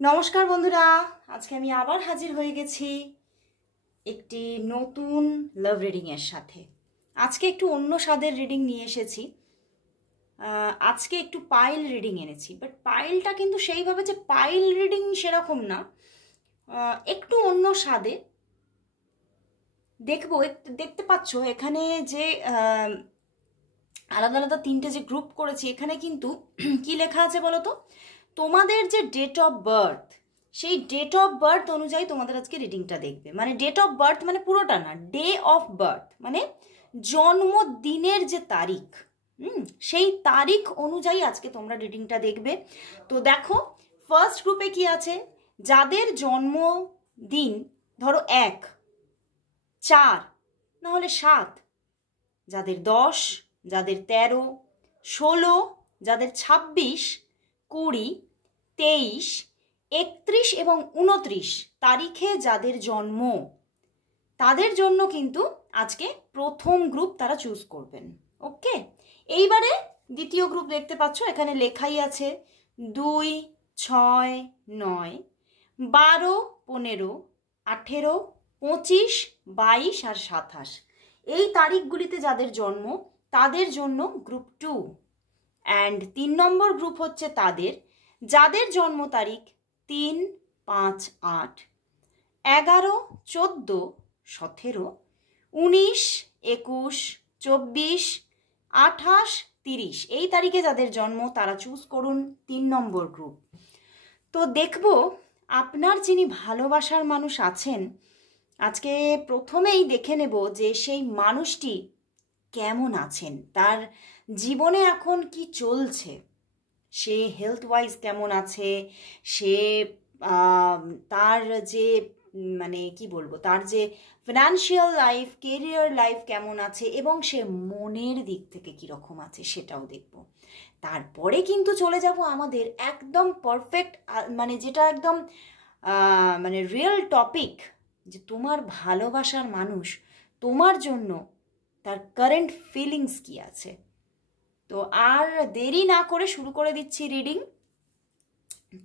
নমস্কার বন্ধুরা, আজকে আমি আবার হাজির হয়ে গেছি একটি নতুন লাভ রিডিং এর সাথে। আজকে একটু অন্য স্বাদের রিডিং নিয়ে এসেছি। আজকে একটু পাইল রিডিং এনেছি, বাট পাইলটা কিন্তু সেইভাবে যে পাইল রিডিং সেরকম না, একটু অন্য স্বাদে। দেখতে পাচ্ছ এখানে যে আলাদা আলাদা তিনটে যে গ্রুপ করেছি, এখানে কিন্তু কি লেখা আছে বলো তো? তোমাদের যে ডেট অফ বার্থ, সেই ডেট অফ বার্থ অনুযায়ী তোমাদের আজকে রিডিংটা দেখবে। মানে ডেট অফ বার্থ মানে পুরোটা না, ডে অফ বার্থ মানে জন্মদিনের যে তারিখ, সেই তারিখ অনুযায়ী আজকে তোমরা রিডিংটা দেখবে। তো দেখো ফার্স্ট গ্রুপে কি আছে, যাদের জন্মদিন ধরো 1, 4 না হলে 7, যাদের 10, যাদের 13, 16, যাদের 26, 20, 23, 31 এবং 29 তারিখে যাদের জন্ম, তাদের জন্য কিন্তু আজকে প্রথম গ্রুপ তারা চুজ করবেন। ওকে, এইবারে দ্বিতীয় গ্রুপ দেখতে পাচ্ছ, এখানে লেখাই আছে 2, 6, 9, 12, 15, 18, 25, 22 আর 27 এই তারিখগুলিতে যাদের জন্ম, তাদের জন্য গ্রুপ 2। অ্যান্ড 3 নম্বর গ্রুপ হচ্ছে তাদের যাদের জন্ম তারিখ 3, 5, 8, 11, 14, 17, 19, 21, 24, 28, 30 এই তারিখে যাদের জন্ম তারা চুজ করুন 3 নম্বর গ্রুপ। তো দেখব আপনার যিনি ভালোবাসার মানুষ আছেন, আজকে প্রথমেই দেখে নেব যে সেই মানুষটি কেমন আছেন, তার জীবনে এখন কি চলছে, সে হেলথ ওয়াইজ কেমন আছে, সে তার যে মানে কি বলবো, তার যে ফিনান্সিয়াল লাইফ, কেরিয়ার লাইফ কেমন আছে, এবং সে মনের দিক থেকে কীরকম আছে সেটাও দেখব। তারপরে কিন্তু চলে যাব আমাদের একদম পারফেক্ট, মানে যেটা একদম মানে রিয়েল টপিক, যে তোমার ভালোবাসার মানুষ তোমার জন্য তার কারেন্ট ফিলিংস কি আছে। তো আর দেরি না করে শুরু করে দিচ্ছি রিডিং।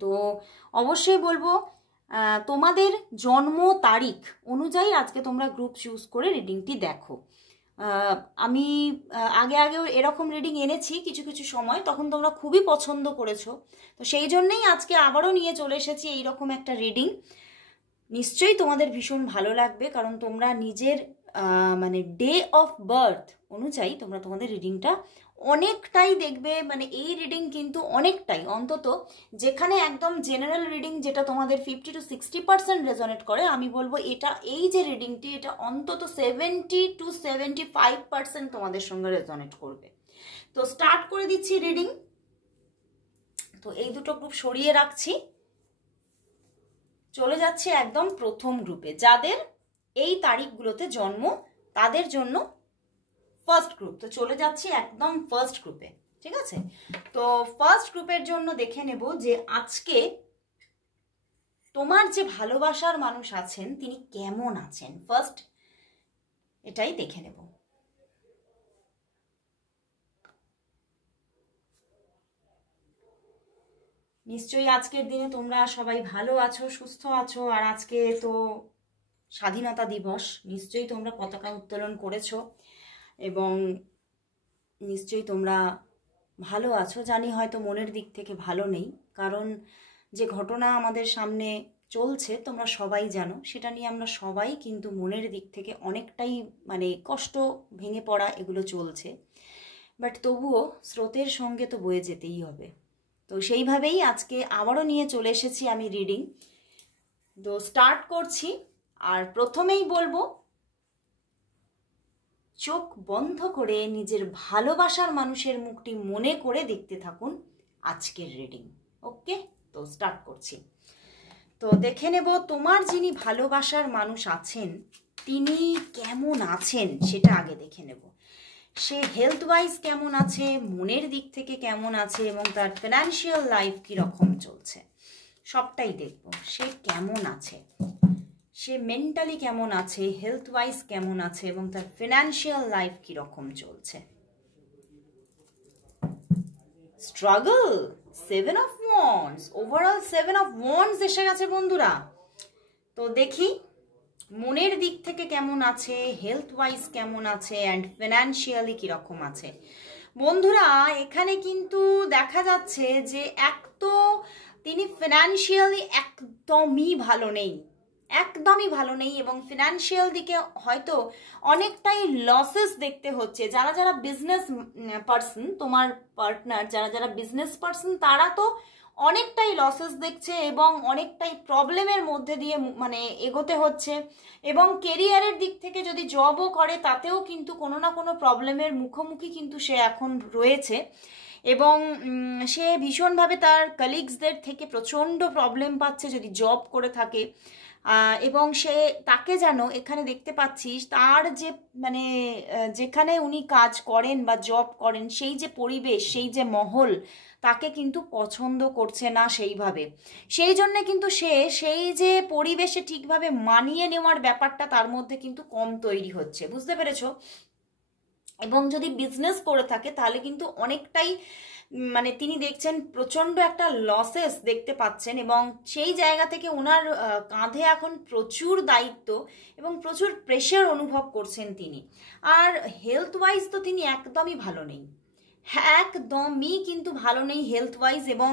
তো অবশ্যই বলবো তোমাদের জন্ম তারিখ অনুযায়ী আজকে তোমরা গ্রুপ চুজ করে রিডিংটি দেখো। আমি আগেও এরকম রিডিং এনেছি কিছু কিছু সময়, তখন তোমরা খুবই পছন্দ করেছো, তো সেই জন্যেই আজকে আবারও নিয়ে চলে এসেছি এইরকম একটা রিডিং। নিশ্চয়ই তোমাদের ভীষণ ভালো লাগবে, কারণ তোমরা নিজের মানে ডে অফ বার্থ অনুযায়ী তোমরা তোমাদের রিডিংটা অনেকটাই দেখবে। মানে এই রিডিং কিন্তু অনেকটাই, অন্তত যেখানে একদম জেনারেল রিডিং যেটা তোমাদের 50 to 60% রেজনেট করে, আমি বলবো এটা, এই যে রিডিংটি, এটা অন্তত 70 to 75% তোমাদের সঙ্গে রেজনেট করবে। তো স্টার্ট করে দিচ্ছি রিডিং। তো এই দুটো গ্রুপ সরিয়ে রাখছি, চলে যাচ্ছে একদম প্রথম গ্রুপে, যাদের এই তারিখগুলোতে জন্ম তাদের জন্য ফার্স্ট গ্রুপ। তো চলে যাচ্ছি একদম ফার্স্ট গ্রুপে, ঠিক আছে? তো ফার্স্ট গ্রুপের জন্য দেখে নেব যে আজকে তোমার যে ভালোবাসার মানুষ আছেন তিনি কেমন আছেন, ফার্স্ট এটাই দেখে নেব। নিশ্চয়ই আজকের দিনে তোমরা সবাই ভালো আছো, সুস্থ আছো, আর আজকে তো স্বাধীনতা দিবস, নিশ্চয়ই তোমরা পতাকা উত্তোলন করেছো এবং নিশ্চয়ই তোমরা ভালো আছো। জানি হয়তো মনের দিক থেকে ভালো নেই, কারণ যে ঘটনা আমাদের সামনে চলছে তোমরা সবাই জানো, সেটা নিয়ে আমরা সবাই কিন্তু মনের দিক থেকে অনেকটাই মানে কষ্ট, ভেঙে পড়া এগুলো চলছে। বাট তবুও স্রোতের সঙ্গে তো বয়ে যেতেই হবে। তো সেইভাবেই আজকে আবারও নিয়ে চলে এসেছি আমি রিডিং। তো স্টার্ট করছি, আর প্রথমেই বলবো চোখ বন্ধ করে নিজের ভালোবাসার মানুষের মুখটি মনে করে দেখতে থাকুন আজকের রিডিং। ওকে, তো স্টার্ট করছি। তো দেখে নেব তোমার যিনি ভালোবাসার মানুষ আছেন তিনি কেমন আছেন সেটা আগে দেখে নেব। সে হেলথ ওয়াইজ কেমন আছে, মনের দিক থেকে কেমন আছে, এবং তার ফিনান্সিয়াল লাইফ কীরকম চলছে সবটাই দেখব। সে কেমন আছে, সে মেন্টালি কেমন আছে, হেলথ ওয়াইজ কেমন আছে, এবং তার ফিনান্সিয়াল লাইফ কীরকম চলছে। Struggle, seven of wands, overall seven of wands এসে গেছে বন্ধুরা। তো দেখি মনের দিক থেকে কেমন আছে, হেলথ ওয়াইজ কেমন আছে, অ্যান্ড ফিনান্সিয়ালি কীরকম আছে বন্ধুরা। এখানে কিন্তু দেখা যাচ্ছে যে এক তো তিনি ফিনান্সিয়ালি একদমই ভালো নেই, একদমই ভালো নেই, এবং ফিনান্সিয়াল দিকে হয়তো অনেকটাই লসেস দেখতে হচ্ছে। যারা যারা বিজনেস পার্সন, তোমার পার্টনার যারা যারা বিজনেস পার্সন, তারা তো অনেকটাই লসেস দেখছে এবং অনেকটাই প্রবলেমের মধ্যে দিয়ে মানে এগোতে হচ্ছে। এবং কেরিয়ারের দিক থেকে যদি জবও করে তাতেও কিন্তু কোনো না কোনো প্রবলেমের মুখোমুখি কিন্তু সে এখন রয়েছে। এবং সে ভীষণভাবে তার কলিগসদের থেকে প্রচণ্ড প্রবলেম পাচ্ছে যদি জব করে থাকে। এবং সে তাকে যেন এখানে দেখতে পাচ্ছিস তার যে মানে যেখানে উনি কাজ করেন বা জব করেন সেই যে পরিবেশ, সেই যে মহল, তাকে কিন্তু পছন্দ করছে না সেইভাবে। সেই জন্যে কিন্তু সে সেই যে পরিবেশে ঠিকভাবে মানিয়ে নেওয়ার ব্যাপারটা তার মধ্যে কিন্তু কম তৈরি হচ্ছে, বুঝতে পেরেছো? এবং যদি বিজনেস করে থাকে তাহলে কিন্তু অনেকটাই মানে তিনি দেখছেন প্রচণ্ড একটা লসেস দেখতে পাচ্ছেন, এবং সেই জায়গা থেকে ওনার কাঁধে এখন প্রচুর দায়িত্ব এবং প্রচুর প্রেশার অনুভব করছেন তিনি। আর হেলথ ওয়াইজ তো তিনি একদমই ভালো নেই, একদমই কিন্তু ভালো নেই হেলথ ওয়াইজ, এবং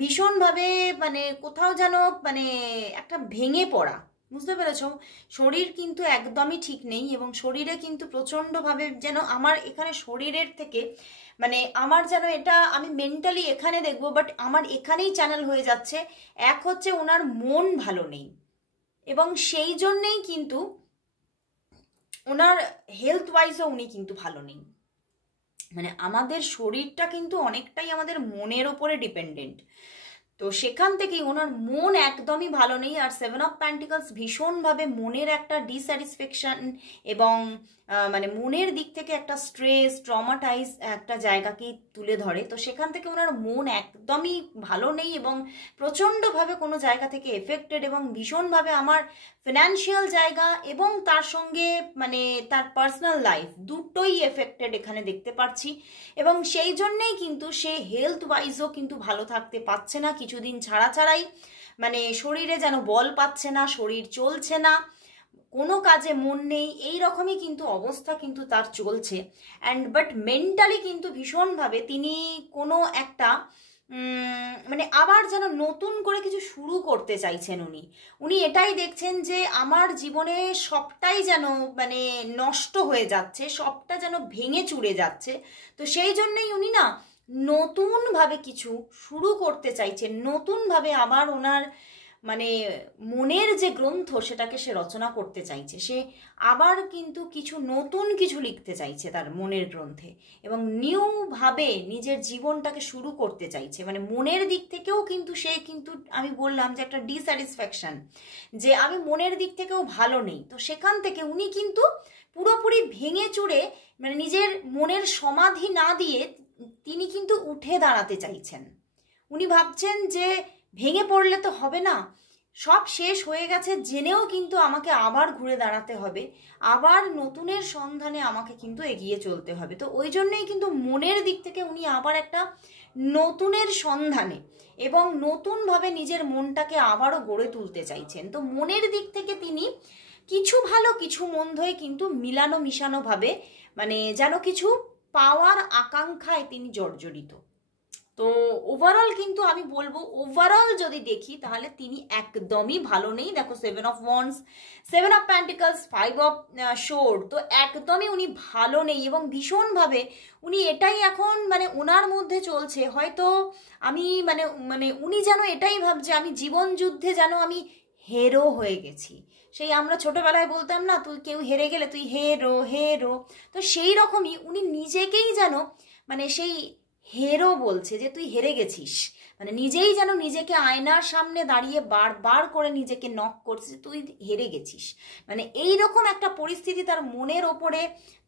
ভীষণভাবে মানে কোথাও যেন মানে একটা ভেঙে পড়া, বুঝতে পেরেছো? শরীর কিন্তু একদমই ঠিক নেই, এবং শরীরে কিন্তু প্রচণ্ডভাবে যেন আমার এখানে শরীরের থেকে মানে আমার যেন এটা আমি মেন্টালি এখানে দেখবো, বাট আমার এখানেই চ্যানেল হয়ে যাচ্ছে। এক হচ্ছে ওনার মন ভালো নেই, এবং সেই জন্যেই কিন্তু ওনার হেলথ ওয়াইজও উনি কিন্তু ভালো নেই। মানে আমাদের শরীরটা কিন্তু অনেকটাই আমাদের মনের ওপরে ডিপেন্ডেন্ট। তো সেখান থেকেই ওনার মন একদমই ভালো নেই। আর সেভেন অফ প্যান্টিকলস ভীষণভাবে মনের একটা ডিস্যাটিসফ্যাকশন এবং মানে মনের দিক থেকে একটা স্ট্রেস, ট্রমাটাইজ একটা জায়গাকেই তুলে ধরে। তো সেখান থেকে ওনার মন একদমই ভালো নেই এবং প্রচণ্ডভাবে কোনো জায়গা থেকে এফেক্টেড, এবং ভীষণভাবে আমার ফিনান্সিয়াল জায়গা এবং তার সঙ্গে মানে তার পার্সোনাল লাইফ দুটোই এফেক্টেড এখানে দেখতে পাচ্ছি। এবং সেই জন্যেই কিন্তু সে হেলথ ওয়াইজও কিন্তু ভালো থাকতে পারছে না, কিছুদিন ছাড়া ছাড়াই মানে শরীরে যেন বল পাচ্ছে না, শরীর চলছে না, কোনো কাজে মন নেই, এই রকমই কিন্তু অবস্থা কিন্তু তার চলছে। অ্যান্ড বাট মেন্টালি কিন্তু ভীষণভাবে তিনি কোনো একটা মানে আবার যেন নতুন করে কিছু শুরু করতে চাইছেন উনি এটাই দেখছেন যে আমার জীবনে সবটাই যেন মানে নষ্ট হয়ে যাচ্ছে, সবটা যেন ভেঙে চুরে যাচ্ছে। তো সেই জন্যই উনি না নতুনভাবে কিছু শুরু করতে চাইছেন, নতুনভাবে আবার ওনার মানে মনের যে গ্রন্থ সেটাকে সে রচনা করতে চাইছে, সে আবার কিন্তু কিছু নতুন কিছু লিখতে চাইছে তার মনের গ্রন্থে, এবং নিউভাবে নিজের জীবনটাকে শুরু করতে চাইছে। মানে মনের দিক থেকেও কিন্তু সে কিন্তু আমি বললাম যে একটা ডিস্যাটিসফ্যাকশন, যে আমি মনের দিক থেকেও ভালো নেই। তো সেখান থেকে উনি কিন্তু পুরোপুরি ভেঙে চুরে মানে নিজের মনের সমাধি না দিয়ে তিনি কিন্তু উঠে দাঁড়াতে চাইছেন। উনি ভাবছেন যে ভেঙে পড়লে তো হবে না, সব শেষ হয়ে গেছে জেনেও কিন্তু আমাকে আবার ঘুরে দাঁড়াতে হবে, আবার নতুনের সন্ধানে আমাকে কিন্তু এগিয়ে চলতে হবে। তো ওই জন্যই কিন্তু মনের দিক থেকে উনি আবার একটা নতুনের সন্ধানে এবং নতুনভাবে নিজের মনটাকে আবারও গড়ে তুলতে চাইছেন। তো মনের দিক থেকে তিনি কিছু ভালো কিছু মন্দই কিন্তু মিলানো মিশানোভাবে মানে যেন কিছু পাওয়ার আকাঙ্ক্ষায় তিনি জর্জরিত। তো ওভারঅল কিন্তু আমি বলবো ওভারঅল যদি দেখি তাহলে তিনি একদমই ভালো নেই। দেখো seven of wands, seven of pentacles, five of শোর্ড, তো একদমই উনি ভালো নেই এবং ভীষণভাবে উনি এটাই এখন মানে ওনার মধ্যে চলছে। হয়তো আমি মানে মানে উনি যেন এটাই ভাবছে আমি জীবন যুদ্ধে যেন আমি হেরো হয়ে গেছি। সেই আমরা ছোটবেলায় বলতাম না, তুই কেউ হেরে গেলে তুই হেরো হেরো, তো সেই রকমই উনি নিজেকেই যেন মানে সেই হেরো বলছে যে তুই হেরে গেছিস, মানে নিজেই যেন নিজেকে আয়নার সামনে দাঁড়িয়ে বারবার করে নিজেকে নক করছে তুই হেরে গেছিস। মানে এই রকম একটা পরিস্থিতি তার মনের ওপরে,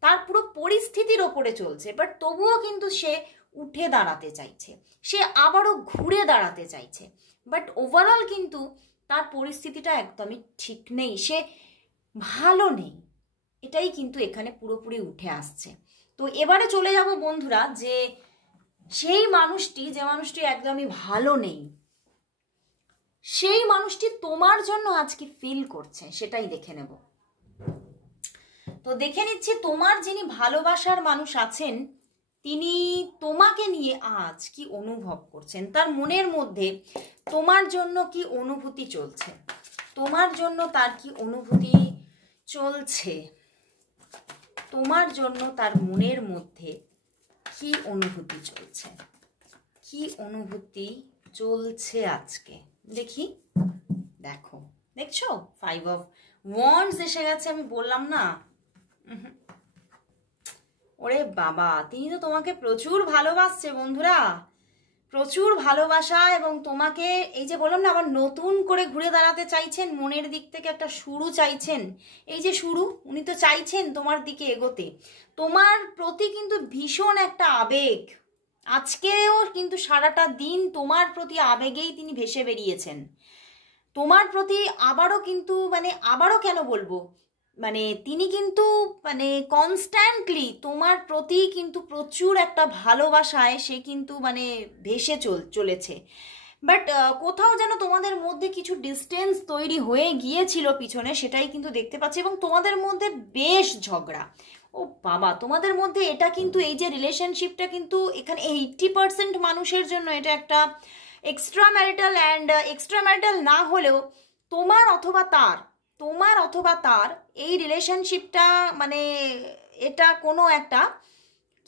তার পুরো পরিস্থিতির ওপরে চলছে। বাট তবুও কিন্তু সে উঠে দাঁড়াতে চাইছে, সে আবারও ঘুরে দাঁড়াতে চাইছে। বাট ওভারঅল কিন্তু তার পরিস্থিতিটা একদমই ঠিক নেই, সে ভালো নেই, এটাই কিন্তু এখানে পুরোপুরি উঠে আসছে। তো এবারে চলে যাব বন্ধুরা যে সেই মানুষটি, যে মানুষটি একদমই ভালো নেই, সেই মানুষটি তোমার জন্য আজকে ফিল করছে, সেটাই দেখে নেব। তো দেখে নিচ্ছি তোমার যিনি ভালোবাসার মানুষ আছেন তিনি তোমাকে নিয়ে আজ কি অনুভব করছেন, তার মনের মধ্যে তোমার জন্য কি অনুভূতি চলছে, তোমার জন্য তার কি অনুভূতি চলছে, তোমার জন্য তার মনের মধ্যে কি অনুভূতি চলছে, কি অনুভূতি চলছে আজকে দেখি। দেখো, দেখছো 5 অফ ওয়ান্ডস এসে গেছে। আমি বললাম না, ওরে বাবা, তিনি তো তোমাকে প্রচুর ভালোবাসছে বন্ধুরা, প্রচুর ভালোবাসা, এবং তোমাকে এই যে বললাম না আবার নতুন করে ঘুরে দাঁড়াতে চাইছেন, মনের দিক থেকে একটা শুরু চাইছেন। এই যে শুরু, উনি তো চাইছেন তোমার দিকে এগোতে, তোমার প্রতি কিন্তু ভীষণ একটা আবেগ, আজকেও কিন্তু সারাটা দিন তোমার প্রতি আবেগেই তিনি ভেসে বেরিয়েছেন। তোমার প্রতি আবারও কিন্তু মানে আবারও কেন বলবো, মানে তিনি কিন্তু মানে কনস্ট্যান্টলি তোমার প্রতি কিন্তু প্রচুর একটা ভালোবাসায় সে কিন্তু মানে ভেসে চলেছে। বাট কোথাও যেন তোমাদের মধ্যে কিছু ডিস্টেন্স তৈরি হয়ে গিয়েছিল পিছনে, সেটাই কিন্তু দেখতে পাচ্ছি, এবং তোমাদের মধ্যে বেশ ঝগড়া। ও বাবা, তোমাদের মধ্যে এটা কিন্তু এই যে রিলেশনশিপটা কিন্তু এখানে 80% মানুষের জন্য এটা একটা extra marital, and extra marital না হলেও তোমার অথবা তার এই রিলেশনশিপটা মানে এটা কোনো একটা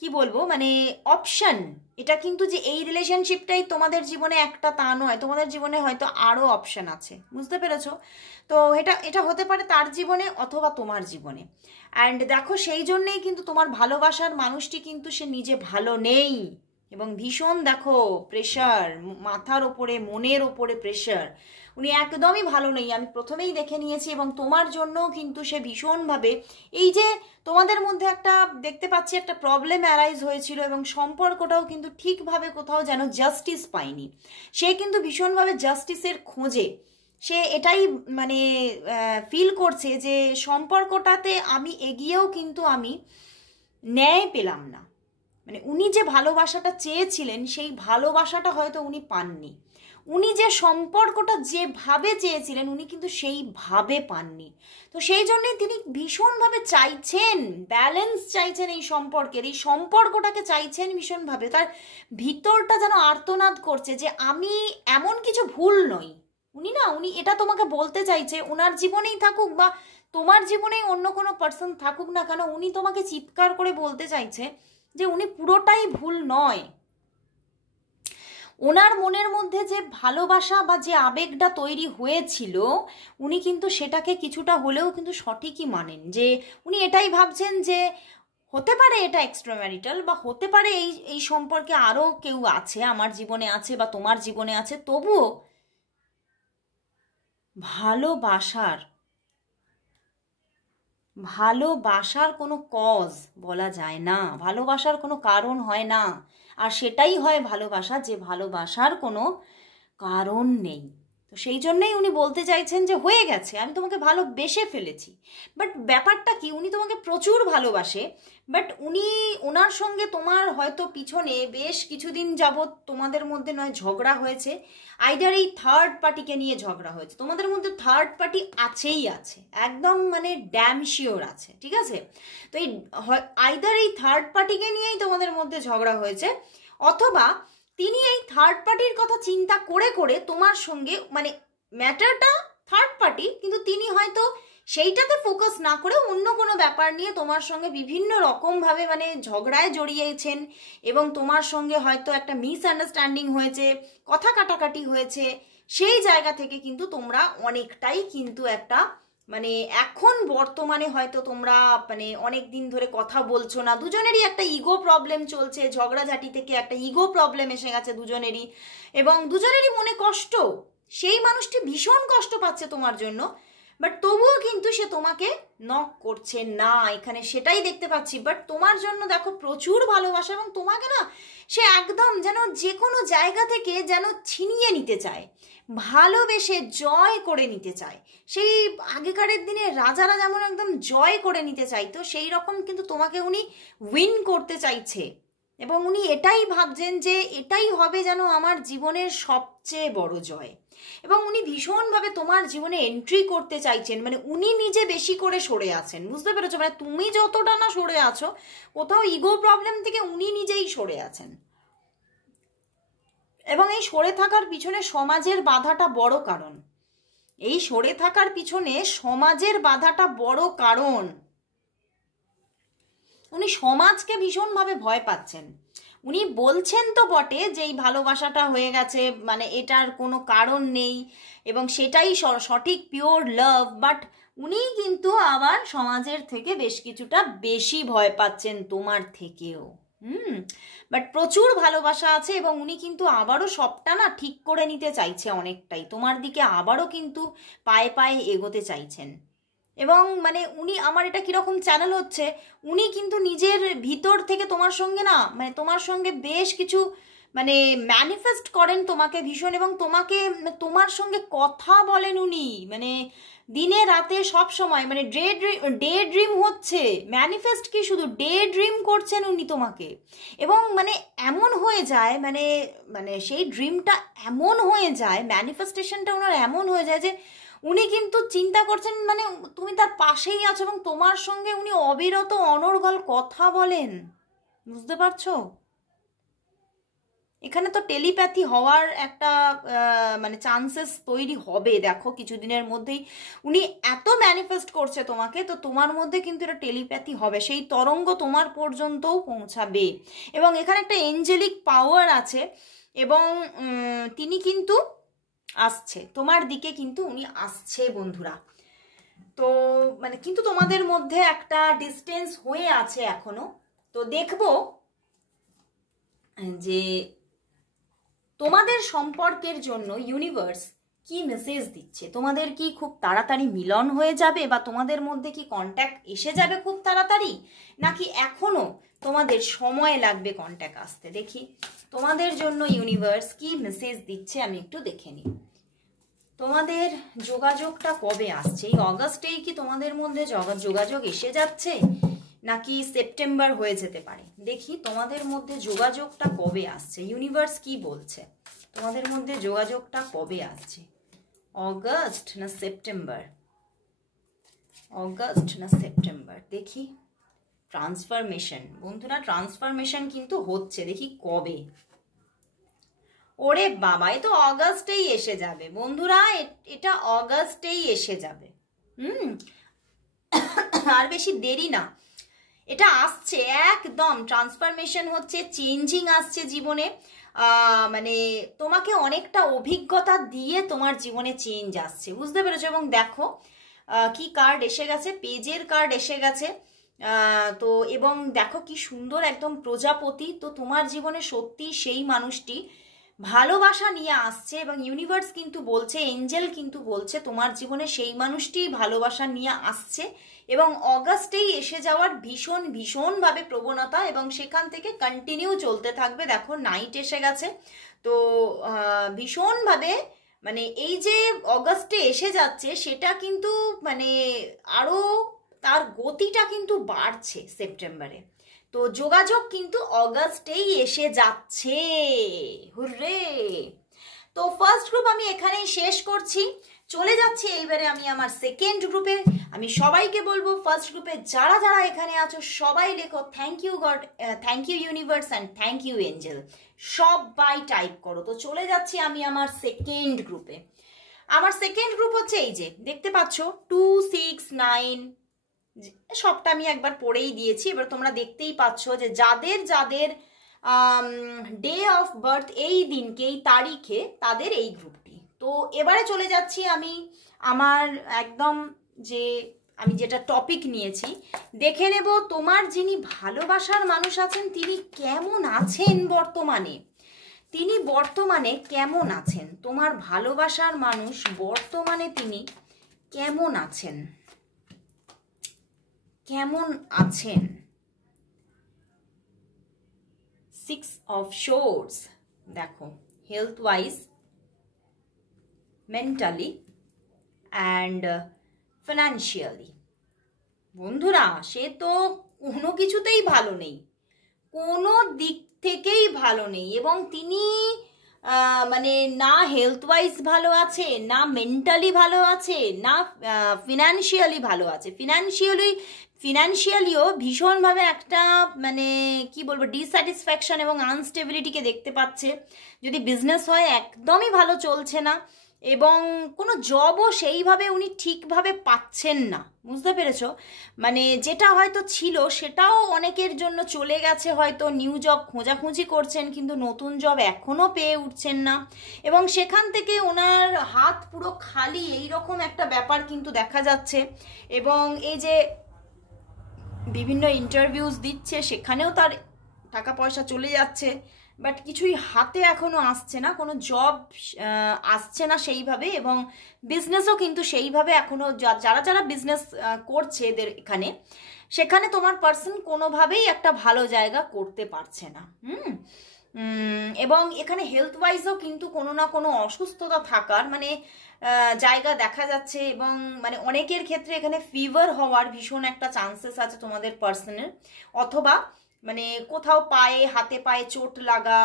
কি বলবো মানে অপশন, এটা কিন্তু যে এই রিলেশনশিপটাই তোমাদের জীবনে একটা তা নয়, তোমাদের জীবনে হয়তো আরও অপশন আছে, বুঝতে পেরেছো? তো এটা হতে পারে তার জীবনে অথবা তোমার জীবনে। অ্যান্ড দেখো, সেই জন্যেই কিন্তু তোমার ভালোবাসার মানুষটি কিন্তু সে নিজে ভালো নেই, এবং ভীষণ দেখো প্রেশার মাথার ওপরে, মনের ওপরে প্রেশার, উনি একদমই ভালো নেই, আমি প্রথমেই দেখে নিয়েছি। এবং তোমার জন্য কিন্তু সে ভীষণভাবে এই যে তোমাদের মধ্যে একটা দেখতে পাচ্ছি একটা প্রবলেম অ্যারাইজ হয়েছিল, এবং সম্পর্কটাও কিন্তু ঠিকভাবে কোথাও যেন জাস্টিস পায়নি, সে কিন্তু ভীষণভাবে জাস্টিসের খোঁজে, সে এটাই মানে ফিল করছে যে সম্পর্কটাতে আমি এগিয়েও কিন্তু আমি ন্যায় পেলাম না, মানে উনি যে ভালোবাসাটা চেয়েছিলেন সেই ভালোবাসাটা হয়তো উনি পাননি, উনি যে সম্পর্কটা যেভাবে চেয়েছিলেন উনি কিন্তু সেইভাবে পাননি। তো সেই জন্যই তিনি ভীষণভাবে চাইছেন, ব্যালেন্স চাইছেন এই সম্পর্কের, এই সম্পর্কটাকে চাইছেন ভীষণভাবে, তার ভিতরটা যেন আর্তনাদ করছে যে আমি এমন কিছু ভুল নই। উনি এটা তোমাকে বলতে চাইছে, ওনার জীবনেই থাকুক বা তোমার জীবনেই অন্য কোনো পার্সন থাকুক না কেন, উনি তোমাকে চিৎকার করে বলতে চাইছে যে উনি পুরোটাই ভুল নয়। ওনার মনের মধ্যে যে ভালোবাসা বা যে আবেগটা তৈরি হয়েছিল উনি কিন্তু সেটাকে কিছুটা হলেও কিন্তু সঠিকই মানেন, যে উনি এটাই ভাবছেন যে হতে পারে এটা এক্সট্রা ম্যারিটাল, বা হতে পারে এই সম্পর্কে আরও কেউ আছে, আমার জীবনে আছে বা তোমার জীবনে আছে, তবুও ভালোবাসার কোনো কজ বলা যায় না, ভালোবাসার কোনো কারণ হয় না, আর সেটাই হয় ভালোবাসা, যে ভালোবাসার কোনো কারণ নেই। তো সেই জন্যই উনি বলতে চাইছেন যে হয়ে গেছে, আমি তোমাকে ভালোবেসে ফেলেছি। বাট ব্যাপারটা কি, উনি তোমাকে প্রচুর ভালোবাসে, বাট ওনার সঙ্গে তোমার হয়তো পিছনে বেশ কিছুদিন যাবৎ তোমাদের মধ্যে নয় ঝগড়া হয়েছে, আইদার এই থার্ড পার্টিকে নিয়ে ঝগড়া হয়েছে, তোমাদের মধ্যে থার্ড পার্টি আছেই আছে, একদম মানে ড্যাম শিওর আছে, ঠিক আছে? তো এই আইদার এই থার্ড পার্টিকে নিয়েই তোমাদের মধ্যে ঝগড়া হয়েছে, অথবা তিনি এই থার্ড পার্টির কথা চিন্তা করে করে তোমার সঙ্গে মানে ম্যাটারটা থার্ড পার্টি, কিন্তু তিনি হয়তো সেইটাতে ফোকাস না করে অন্য কোনো ব্যাপার নিয়ে তোমার সঙ্গে বিভিন্ন রকমভাবে মানে ঝগড়ায় জড়িয়েছেন, এবং তোমার সঙ্গে হয়তো একটা মিসআন্ডারস্ট্যান্ডিং হয়েছে, কথা কাটাকাটি হয়েছে, সেই জায়গা থেকে কিন্তু তোমরা অনেকটাই কিন্তু একটা মানে এখন বর্তমানে হয়তো তোমরা মানে অনেক দিন ধরে কথা বলছো না, দুজনেরই একটা ইগো প্রবলেম চলছে, ঝগড়াঝাটি থেকে একটা ইগো প্রবলেম এসে গেছে দুজনেরই, এবং দুজনেরই মনে কষ্ট, সেই মানুষটি ভীষণ কষ্ট পাচ্ছে তোমার জন্য, বাট তবুও কিন্তু সে তোমাকে নক করছে না, এখানে সেটাই দেখতে পাচ্ছি। বাট তোমার জন্য দেখো প্রচুর ভালোবাসা, এবং তোমাকে না সে একদম যেন যে কোনো জায়গা থেকে যেন ছিনিয়ে নিতে চায়, ভালোবেসে জয় করে নিতে চায়, সেই আগেকারের দিনে রাজারা যেমন একদম জয় করে নিতে চাইতো সেই রকম কিন্তু তোমাকে উনি উইন করতে চাইছে, এবং উনি এটাই ভাবছেন যে এটাই হবে যেন আমার জীবনের সবচেয়ে বড় জয়। এবং উনি ভীষণভাবে তোমার জীবনে এন্ট্রি করতে চাইছেন, মানে উনি নিজে বেশি করে সরে আছেন, বুঝতে পেরেছো? মানে তুমি যতটা না সরে আছো, কোথাও ইগো প্রবলেম থেকে উনি নিজেই সরে আছেন। এবং এই সরে থাকার পিছনে সমাজের বাধাটা বড় কারণ। এই সরে থাকার পিছনে সমাজের বাধাটা বড় কারণ। উনি সমাজকে ভীষণভাবে ভয় পাচ্ছেন। উনি বলছেন তো বটে যে এই ভালোবাসাটা হয়ে গেছে, মানে এটার কোনো কারণ নেই এবং সেটাই সঠিক পিওর লাভ, বাট উনি কিন্তু আবার সমাজের থেকে বেশ কিছুটা বেশি ভয় পাচ্ছেন তোমার থেকেও। বাট প্রচুর ভালোবাসা আছে এবং উনি কিন্তু আবারও সবটা না ঠিক করে নিতে চাইছে অনেকটাই, তোমার দিকে আবারও কিন্তু পায়ে পায়ে এগোতে চাইছেন। এবং মানে উনি, আমার এটা কীরকম চ্যানেল হচ্ছে, উনি কিন্তু নিজের ভিতর থেকে তোমার সঙ্গে না, মানে তোমার সঙ্গে বেশ কিছু মানে ম্যানিফেস্ট করেন তোমাকে ভীষণ, এবং তোমাকে তোমার সঙ্গে কথা বলেন উনি, মানে দিনে রাতে সব সময়, মানে ডে ড্রিম হচ্ছে, ম্যানিফেস্ট কি শুধু ডে ড্রিম করছেন উনি তোমাকে। এবং মানে এমন হয়ে যায়, মানে মানে সেই ড্রিমটা এমন হয়ে যায়, ম্যানিফেস্টেশনটা ওনার এমন হয়ে যায় যে উনি কিন্তু চিন্তা করছেন মানে তুমি তার পাশেই আছো এবং তোমার সঙ্গে উনি অবিরত অনর্গল কথা বলেন, বুঝতে পারছো? এখানে তো টেলিপ্যাথি হওয়ার একটা মানে চান্সেস তৈরি হবে, দেখো কিছুদিনের মধ্যেই উনি এত ম্যানিফেস্ট করছে তোমাকে, তো তোমার মধ্যে কিন্তু এটা টেলিপ্যাথি হবে, সেই তরঙ্গ তোমার পর্যন্তও পৌঁছাবে। এবং এখানে একটা এঞ্জেলিক পাওয়ার আছে এবং তিনি কিন্তু আসছে তোমার দিকে, কিন্তু উনি আসছে বন্ধুরা। তো মানে কিন্তু তোমাদের মধ্যে একটা ডিস্টেন্স হয়ে আছে এখনো। তো দেখবো যে তোমাদের সম্পর্কের জন্য ইউনিভার্স কি মেসেজ দিচ্ছে। তোমাদের কি খুব তাড়াতাড়ি মিলন হয়ে যাবে, বা তোমাদের মধ্যে কি কন্ট্যাক্ট এসে যাবে খুব তাড়াতাড়ি, নাকি এখনো তোমাদের সময় লাগবে কন্ট্যাক্ট আসতে? দেখি তোমাদের জন্য ইউনিভার্স কি মেসেজ দিচ্ছে, আমি একটু দেখে নিই। তোমাদের যোগাযোগটা কবে আসছে? এই অগাস্টেই কি তোমাদের মধ্যে যোগাযোগ এসে যাচ্ছে, নাকি সেপ্টেম্বর হয়ে যেতে পারে? দেখি তোমাদের মধ্যে যোগাযোগটা কবে আসছে, ইউনিভার্স কি বলছে, তোমাদের মধ্যে যোগাযোগটা কবে আসছে, অগাস্ট না সেপ্টেম্বর? অগাস্ট না সেপ্টেম্বর? দেখি। ট্রান্সফরমেশন বন্ধুরা, ট্রান্সফরমেশন কিন্তু হচ্ছে, দেখি কবে। ওরে বাবা, এ তো অগাস্টেই এসে যাবে বন্ধুরা, এটা অগাস্টেই এসে যাবে। আর বেশি দেরি না, এটা আসছে একদম। ট্রান্সফরমেশন হচ্ছে, চেঞ্জিং আসছে জীবনে, মানে তোমাকে অনেকটা অভিজ্ঞতা দিয়ে তোমার জীবনে চেঞ্জ আসছে, বুঝতে পেরেছো? এবং দেখো কি কার্ড এসে গেছে, পেজের কার্ড এসে গেছে। তো এবং দেখো কি সুন্দর একদম প্রজাপতি। তো তোমার জীবনে সত্যি সেই মানুষটি ভালোবাসা নিয়ে আসছে, এবং ইউনিভার্স কিন্তু বলছে, এঞ্জেল কিন্তু বলছে তোমার জীবনে সেই মানুষটি ভালোবাসা নিয়ে আসছে এবং অগাস্টেই এসে যাওয়ার ভীষণভাবে প্রবণতা, এবং সেখান থেকে কন্টিনিউ চলতে থাকবে। দেখো নাইট এসে গেছে, তো ভীষণভাবে মানে এই যে অগাস্টে এসে যাচ্ছে সেটা কিন্তু মানে আরও তার গতিটা কিন্তু বাড়ছে সেপ্টেম্বরে। তো যোগাযোগ কিন্তু অগাস্টেই এসে যাচ্ছে, হুররে। তো ফার্স্ট গ্রুপ আমি এখানেই শেষ করছি, চলে যাচ্ছি এইবারে আমি আমার সেকেন্ড গ্রুপে। আমি সবাইকে বলবো ফার্স্ট গ্রুপে যারা যারা এখানে আছো সবাই লেখো thank you God, thank you universe and thank you angel, সবাই টাইপ করো। তো চলে যাচ্ছি আমি আমার সেকেন্ড গ্রুপে। আমার সেকেন্ড গ্রুপ হচ্ছে এই যে দেখতে পাচ্ছ 2, 6, 9, সবটা আমি একবার পড়েই দিয়েছি। এবার তোমরা দেখতেই পাচ্ছ যে যাদের যাদের ডে অফ বার্থ এই দিনকে, এই তারিখে, তাদের এই গ্রুপটি। তো এবারে চলে যাচ্ছি আমি আমার একদম যে আমি যেটা টপিক নিয়েছি, দেখে নেব তোমার যিনি ভালোবাসার মানুষ আছেন তিনি কেমন আছেন বর্তমানে, তিনি বর্তমানে কেমন আছেন, তোমার ভালোবাসার মানুষ বর্তমানে তিনি কেমন আছেন, কেমন আছেন। 6 of Swords, দেখো health wise, mentally and financially. বন্ধুরা সে তো কোনো কিছুতেই ভালো নেই, কোনো দিক থেকেই ভালো নেই, এবং তিনি মানে না হেলথ ওয়াইজ ভালো আছে, না মেন্টালি ভালো আছে, না ফিনান্সিয়ালি ভালো আছে। ফিনান্সিয়ালিও ভীষণভাবে একটা মানে কি বলবো ডিস্যাটিসফ্যাকশন এবং আনস্টেবিলিটিকে দেখতে পাচ্ছে। যদি বিজনেস হয় একদমই ভালো চলছে না, এবং কোনো জবও সেইভাবে উনি ঠিকভাবে পাচ্ছেন না, বুঝতে পেরেছো? মানে যেটা হয়তো ছিল সেটাও অনেকের জন্য চলে গেছে, হয়তো নিউ জব খোঁজাখুঁজি করছেন কিন্তু নতুন জব এখনও পেয়ে উঠছেন না, এবং সেখান থেকে ওনার হাত পুরো খালি, এই রকম একটা ব্যাপার কিন্তু দেখা যাচ্ছে। এবং এই যে বিভিন্ন ইন্টারভিউজ দিচ্ছে সেখানেও তার টাকা পয়সা চলে যাচ্ছে, বাট কিছুই হাতে এখনো আসছে না, কোনো জব আসছে না সেইভাবে, এবং বিজনেসও কিন্তু সেইভাবে এখনো যারা যারা বিজনেস করছে এদের এখানে, সেখানে তোমার পার্সন কোনোভাবেই একটা ভালো জায়গা করতে পারছে না। এবং এখানে হেলথ ওয়াইজও কিন্তু কোনো না কোনো অসুস্থতা থাকার মানে জায়গা দেখা যাচ্ছে, এবং মানে অনেকের ক্ষেত্রে এখানে ফিভার হওয়ার ভীষণ একটা চান্সেস আছে তোমাদের পার্সনের, অথবা মানে কোথাও পায়ে হাতে পায়ে চোট লাগা,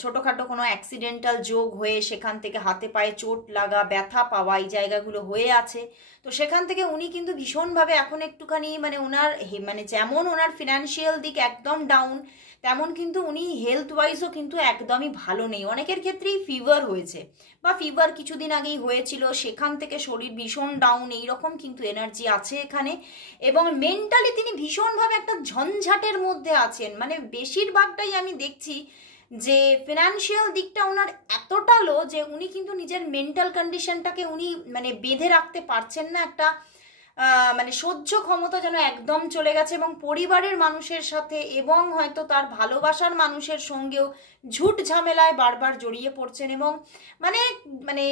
ছোটোখাটো কোনো অ্যাক্সিডেন্টাল যোগ হয়ে সেখান থেকে হাতে পায়ে চোট লাগা, ব্যথা পাওয়া, এই জায়গাগুলো হয়ে আছে। তো সেখান থেকে উনি কিন্তু ভীষণভাবে এখন একটুখানি মানে ওনার মানে যেমন ওনার ফিনান্সিয়াল দিক একদম ডাউন, তেমন কিন্তু উনি হেলথ ওয়াইজও কিন্তু একদমই ভালো নেই। অনেকের ক্ষেত্রেই ফিভার হয়েছে, বা ফিভার কিছুদিন আগেই হয়েছিল, সেখান থেকে শরীর ভীষণ ডাউন, এইরকম কিন্তু এনার্জি আছে এখানে। এবং মেন্টালি তিনি ভীষণভাবে একটা ঝঞ্ঝাটের মধ্যে আছেন, মানে বেশিরভাগটাই আমি দেখছি যে ফিনান্সিয়াল দিকটা ওনার এতটা লো যে উনি কিন্তু নিজের মেন্টাল কন্ডিশনটাকে উনি মানে বেঁধে রাখতে পারছেন না, একটা মানে সহ্য ক্ষমতা যেন একদম চলে গেছে, এবং পরিবারের মানুষের সাথে এবং হয়তো তার ভালোবাসার মানুষের সঙ্গেও ঝুট ঝামেলায় বারবার জড়িয়ে পড়ছেন, এবং মানে মানে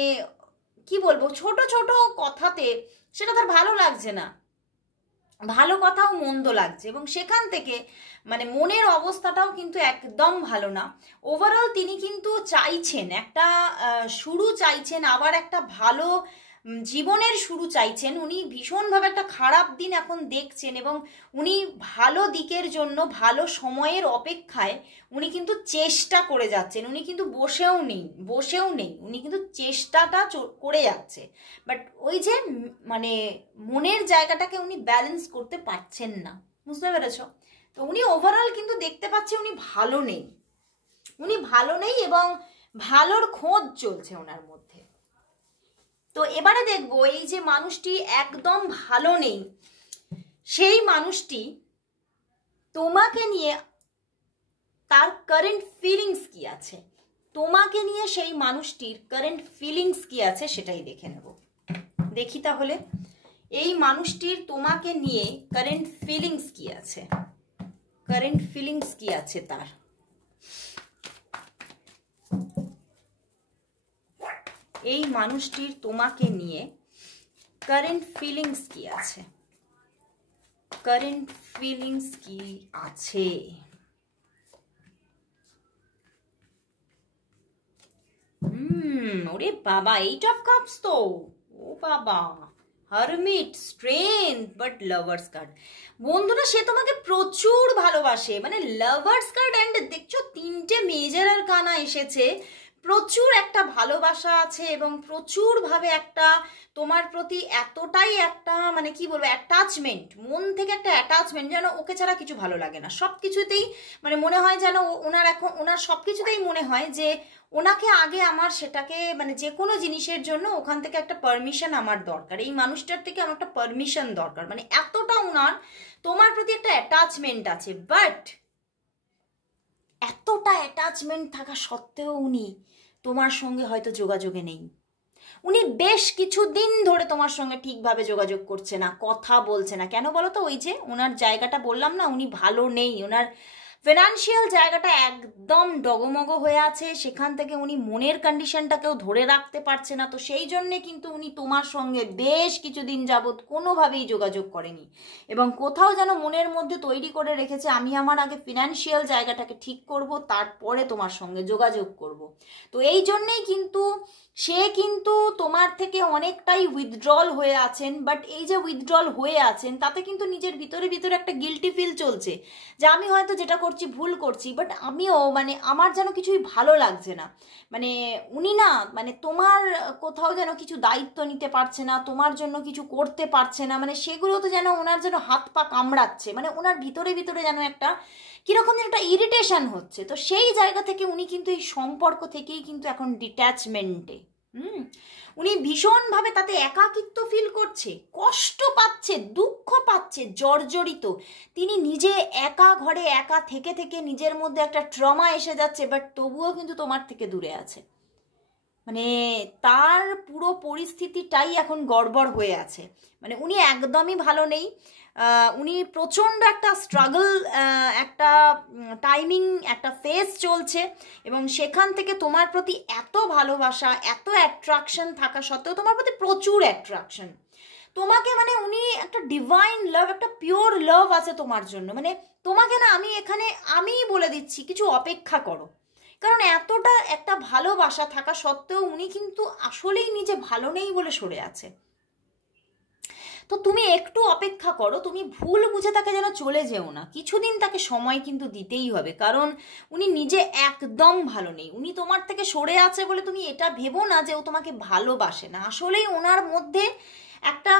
কি বলবো ছোট ছোট কথাতে সেটা তার ভালো লাগছে না, ভালো কথাও মন্দ লাগছে, এবং সেখান থেকে মানে মনের অবস্থাটাও কিন্তু একদম ভালো না। ওভারঅল তিনি কিন্তু চাইছেন একটা শুরু চাইছেন, আবার একটা ভালো জীবনের শুরু চাইছেন। উনি ভীষণভাবে একটা খারাপ দিন এখন দেখছেন, এবং উনি ভালো দিকের জন্য ভালো সময়ের অপেক্ষায় উনি কিন্তু চেষ্টা করে যাচ্ছেন। উনি কিন্তু বসেও নেই, উনি কিন্তু চেষ্টাটা করে যাচ্ছে, বাট ওই যে মানে মনের জায়গাটাকে উনি ব্যালেন্স করতে পারছেন না, বুঝতে পেরেছ? তো উনি ওভারঅল কিন্তু দেখতে পাচ্ছি উনি ভালো নেই, এবং ভালোর খোঁজ চলছে ওনার মধ্যে। তো এবারে দেখবো এই যে মানুষটি একদম ভালো নেই, সেই মানুষটি তোমাকে নিয়ে তার কারেন্ট ফিলিংস কি আছে, তোমাকে নিয়ে সেই মানুষটির কারেন্ট ফিলিংস কি আছে সেটাই দেখে নেব। দেখি তাহলে এই মানুষটির তোমাকে নিয়ে কারেন্ট ফিলিংস কি আছে, তার। এই মানুষটির তোমাকে নিয়ে কারেন্ট ফিলিংস কি আছে, ওরে বাবা, 8 অফ কাপস তো, ও বাবা, hermit, strength, but lovers card. বন্ধুরা, সে তোমাকে প্রচুর ভালোবাসে, মানে লাভার্স কার্ড অ্যান্ড দেখছো 3টে মেজর আর কানা এসেছে, প্রচুর একটা ভালোবাসা আছে, এবং প্রচুর ভাবে একটা তোমার প্রতি এতটাই একটা মানে কি বলবো অ্যাটাচমেন্ট, মন থেকে একটা অ্যাটাচমেন্ট, যেন ওকে ছাড়া কিছু ভালো লাগে না, সব কিছুতেই মানে মনে হয় যেন ওনার সব কিছুতেই মনে হয় যে ওনাকে আগে আমার সেটাকে মানে যে কোনো জিনিসের জন্য ওখান থেকে একটা পারমিশন আমার দরকার, এই মানুষটার থেকে আমার একটা পারমিশন দরকার, মানে এতটা ওনার তোমার প্রতি একটা অ্যাটাচমেন্ট আছে। বাট এতটা অ্যাটাচমেন্ট থাকা সত্ত্বেও উনি তোমার সঙ্গে হয়তো যোগাযোগে নেই, উনি বেশ কিছুদিন ধরে তোমার সঙ্গে ঠিকভাবে যোগাযোগ করছে না, কথা বলছে না। কেন বলো তো? ওই যে ওনার জায়গাটা বললাম না, উনি ভালো নেই, ওনার ফিনান্সিয়াল জায়গাটা একদম ডগমগ হয়ে আছে, সেখান থেকে উনি মনের কন্ডিশনটাকেও ধরে রাখতে পারছে না। তো সেই জন্যে কিন্তু উনি তোমার সঙ্গে বেশ কিছুদিন যাবৎ কোনোভাবেই যোগাযোগ করেনি, এবং কোথাও যেন মনের মধ্যে তৈরি করে রেখেছে আমি আমার আগে ফিনান্সিয়াল জায়গাটাকে ঠিক করব, তারপরে তোমার সঙ্গে যোগাযোগ করব। তো এই জন্যেই কিন্তু সে কিন্তু তোমার থেকে অনেকটাই উইথড্রল হয়ে আছেন। বাট এই যে উইথড্রল হয়ে আছেন তাতে কিন্তু নিজের ভিতরে একটা গিল্টি ফিল চলছে, যে আমি হয়তো যেটা করছি ভুল করছি, বাট আমিও মানে আমার যেন কিছুই ভালো লাগছে না। মানে উনি না মানে তোমার কোথাও যেন কিছু দায়িত্ব নিতে পারছে না, তোমার জন্য কিছু করতে পারছে না, মানে সেগুলো তো যেন ওনার যেন হাত পা কামড়াচ্ছে, মানে ওনার ভিতরে ভিতরে যেন একটা কীরকম যেন একটা ইরিটেশন হচ্ছে। তো সেই জায়গা থেকে উনি কিন্তু এই সম্পর্ক থেকেই কিন্তু এখন ডিট্যাচমেন্টে। উনি ভীষণভাবে তাতে একাকিত্ব ফিল করছে, কষ্ট পাচ্ছে, দুঃখ পাচ্ছে, জর্জরিত। তিনি নিজে একা ঘরে একা থেকে থেকে নিজের মধ্যে একটা ট্রমা এসে যাচ্ছে, বাট তবুও কিন্তু তোমার থেকে দূরে আছে। মানে তার পুরো পরিস্থিতিটাই এখন গড়বড় হয়ে আছে। মানে উনি একদমই ভালো নেই, উনি প্রচণ্ড একটা স্ট্রাগল, একটা টাইমিং, একটা ফেজ চলছে, এবং সেখান থেকে তোমার প্রতি এত ভালোবাসা, এত অ্যাট্রাকশন থাকা সত্ত্বেও তোমার প্রতি প্রচুর অ্যাট্রাকশন তোমাকে, মানে উনি একটা ডিভাইন লাভ, একটা পিওর লাভ আছে তোমার জন্য। মানে তোমাকে না আমি বলে দিচ্ছি কিছু অপেক্ষা করো, কারণ এতটা একটা ভালোবাসা থাকা সত্ত্বেও উনি কিন্তু আসলেই নিজে ভালো নেই বলে সরে আছে। তো তুমি একটু অপেক্ষা করো, তুমি ভুল বুঝে তাকে যেন চলে যেও না, কিছুদিন তাকে সময় কিন্তু দিতেই হবে, কারণ উনি নিজে একদম ভালো নেই। উনি তোমার থেকে সরে আছে বলে তুমি এটা ভেবো না যে ও তোমাকে ভালোবাসে না, আসলেই ওনার মধ্যে একটা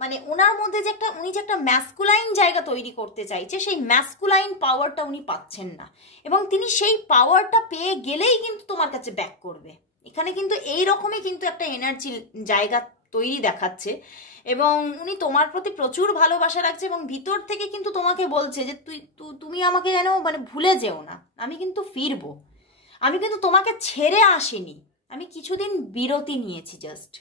মানে ওনার মধ্যে যে একটা উনি যে একটা ম্যাসকুলাইন জায়গা তৈরি করতে চাইছে, সেই ম্যাসকুলাইন পাওয়ারটা উনি পাচ্ছেন না, এবং তিনি সেই পাওয়ারটা পেয়ে গেলেই কিন্তু তোমার কাছে ব্যাক করবে। এখানে কিন্তু এই রকমই কিন্তু একটা এনার্জি জায়গা তৈরি দেখাচ্ছে, এবং উনি তোমার প্রতি প্রচুর ভালোবাসা রাখছে, এবং ভিতর থেকে কিন্তু তোমাকে বলছে যে তুমি আমাকে যেন মানে ভুলে যেও না, আমি কিন্তু ফিরবো, আমি কিন্তু তোমাকে ছেড়ে আসিনি, আমি কিছুদিন বিরতি নিয়েছি জাস্ট।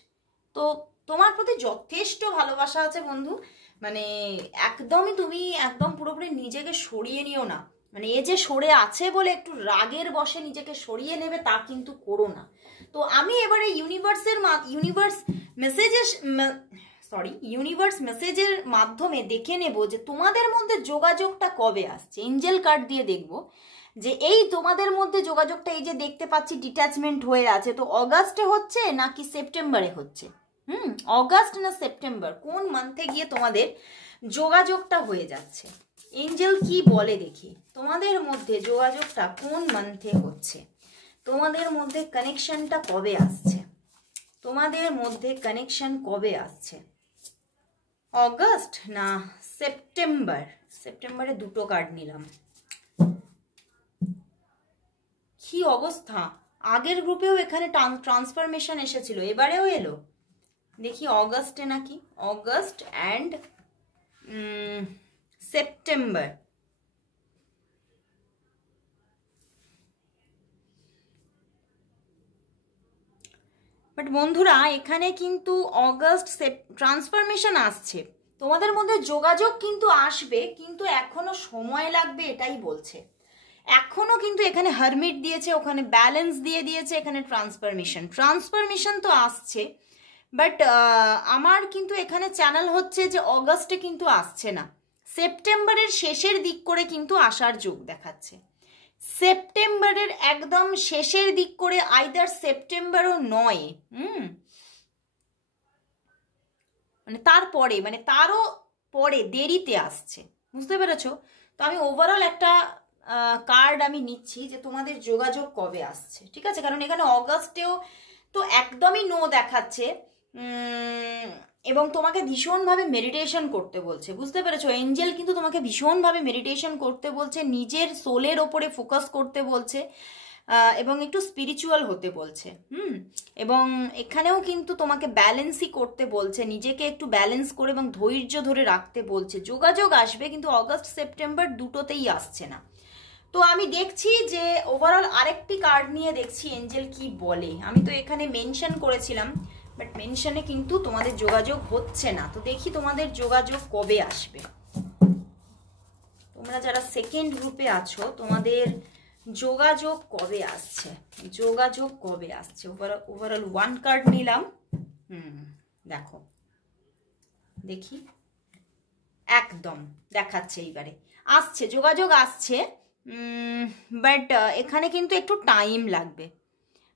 তো তোমার প্রতি যথেষ্ট ভালোবাসা আছে বন্ধু, মানে একদমই তুমি একদম পুরোপুরি নিজেকে সরিয়ে নিও না। মানে এ যে সরে আছে বলে একটু রাগের বশে নিজেকে সরিয়ে নেবে তা কিন্তু করো না। তো আমি এবারে ইউনিভার্স মেসেজের মাধ্যমে দেখে নেব যে তোমাদের মধ্যে যোগাযোগটা কবে আসছে। এঞ্জেল কার্ড দিয়ে দেখব যে এই তোমাদের মধ্যে যোগাযোগটা, এই যে দেখতে পাচ্ছি ডিট্যাচমেন্ট হয়ে আছে, তো অগাস্টে হচ্ছে নাকি সেপ্টেম্বরে হচ্ছে? অগাস্ট না সেপ্টেম্বর, কোন মান্থে গিয়ে তোমাদের যোগাযোগটা হয়ে যাচ্ছে? এঞ্জেল কি বলে দেখি, তোমাদের মধ্যে যোগাযোগটা কোন মান্থে হচ্ছে, তোমাদের মধ্যে কানেকশনটা কবে আসছে, তোমাদের মধ্যে কানেকশন কবে আসছে? অগাস্ট না সেপ্টেম্বর? সেপ্টেম্বরে দুটো কার্ড নিলাম, কি অবস্থা! আগের গ্রুপেও এখানে ট্রান্সফরমেশন এসেছিল, এবারেও এলো। দেখি অগাস্টে নাকি, অগাস্ট অ্যান্ড সেপ্টেম্বর। বাট বন্ধুরা এখানে কিন্তু অগাস্ট ট্রান্সফরমেশন আসছে, তোমাদের মধ্যে যোগাযোগ কিন্তু আসবে, কিন্তু এখনো সময় লাগবে এটাই বলছে। এখনো কিন্তু এখানে হারমিট দিয়েছে, ওখানে ব্যালেন্স দিয়ে দিয়েছে, এখানে ট্রান্সফরমেশন তো আসছে, বাট আমার কিন্তু এখানে চ্যানেল হচ্ছে যে অগাস্টে কিন্তু আসছে না, সেপ্টেম্বরের শেষের দিক করে কিন্তু আসার যোগ দেখাচ্ছে। সেপ্টেম্বরের একদম শেষের দিক করে, আইদার সেপ্টেম্বরও নয়, মানে তারপরে, মানে তারও পরে দেরিতে আসছে, বুঝতে পেরেছো? তো আমি ওভারঅল একটা কার্ড আমি নিচ্ছি যে তোমাদের যোগাযোগ কবে আসছে, ঠিক আছে? কারণ এখানে অগাস্টেও তো একদমই নো দেখাচ্ছে, এবং তোমাকে ভীষণভাবে মেডিটেশন করতে বলছে, বুঝতে পেরেছো? এঞ্জেল কিন্তু তোমাকে ভীষণভাবে মেডিটেশন করতে বলছে, নিজের সোলের ওপরে ফোকাস করতে বলছে, এবং একটু স্পিরিচুয়াল হতে বলছে। এবং এখানেও কিন্তু তোমাকে ব্যালেন্সই করতে বলছে, নিজেকে একটু ব্যালেন্স করে এবং ধৈর্য ধরে রাখতে বলছে। যোগাযোগ আসবে, কিন্তু অগাস্ট সেপ্টেম্বর দুটোতেই আসছে না। তো আমি দেখছি যে ওভারঅল আরেকটি কার্ড নিয়ে দেখছি এঞ্জেল কি বলে। আমি তো এখানে মেনশন করেছিলাম, বাট মেনশনে কিন্তু তোমাদের যোগাযোগ হচ্ছে না। তো দেখি তোমাদের যোগাযোগ কবে আসবে। তোমরা যারা সেকেন্ড গ্রুপে আছো তোমাদের যোগাযোগ কবে আসছে, যোগাযোগ কবে আসছে? ওভারঅল ওয়ান কার্ড নিলাম, দেখো দেখি, একদম দেখাচ্ছে এইবারে আসছে, যোগাযোগ আসছে, বাট এখানে কিন্তু একটু টাইম লাগবে,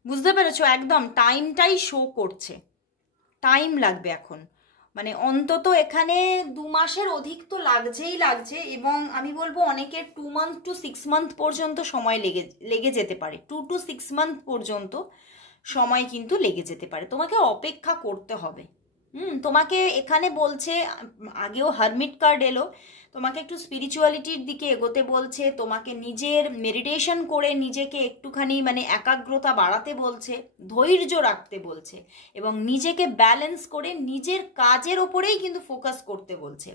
বুঝতে পেরেছো? একদম টাইমটাই শো করছে, টাইম লাগবে এখন। মানে অন্তত এখানে 2 মাসের অধিক তো লাগছে, এবং আমি বলবো অনেকের 2 মান্থ টু 6 মান্থ পর্যন্ত সময় লেগে যেতে পারে। 2 to 6 মান্থ পর্যন্ত সময় কিন্তু লেগে যেতে পারে, তোমাকে অপেক্ষা করতে হবে। তোমাকে এখানে বলছে, আগেও হারমিট কার্ড এলো, তোমাকে একটু স্পিরিচুয়ালিটির দিকে এগোতে বলছে, তোমাকে নিজের মেডিটেশন করে নিজেকে একটুখানি মানে একাগ্রতা বাড়াতে বলছে, ধৈর্য রাখতে বলছে, এবং নিজেকে ব্যালেন্স করে নিজের কাজের ওপরেই কিন্তু ফোকাস করতে বলছে।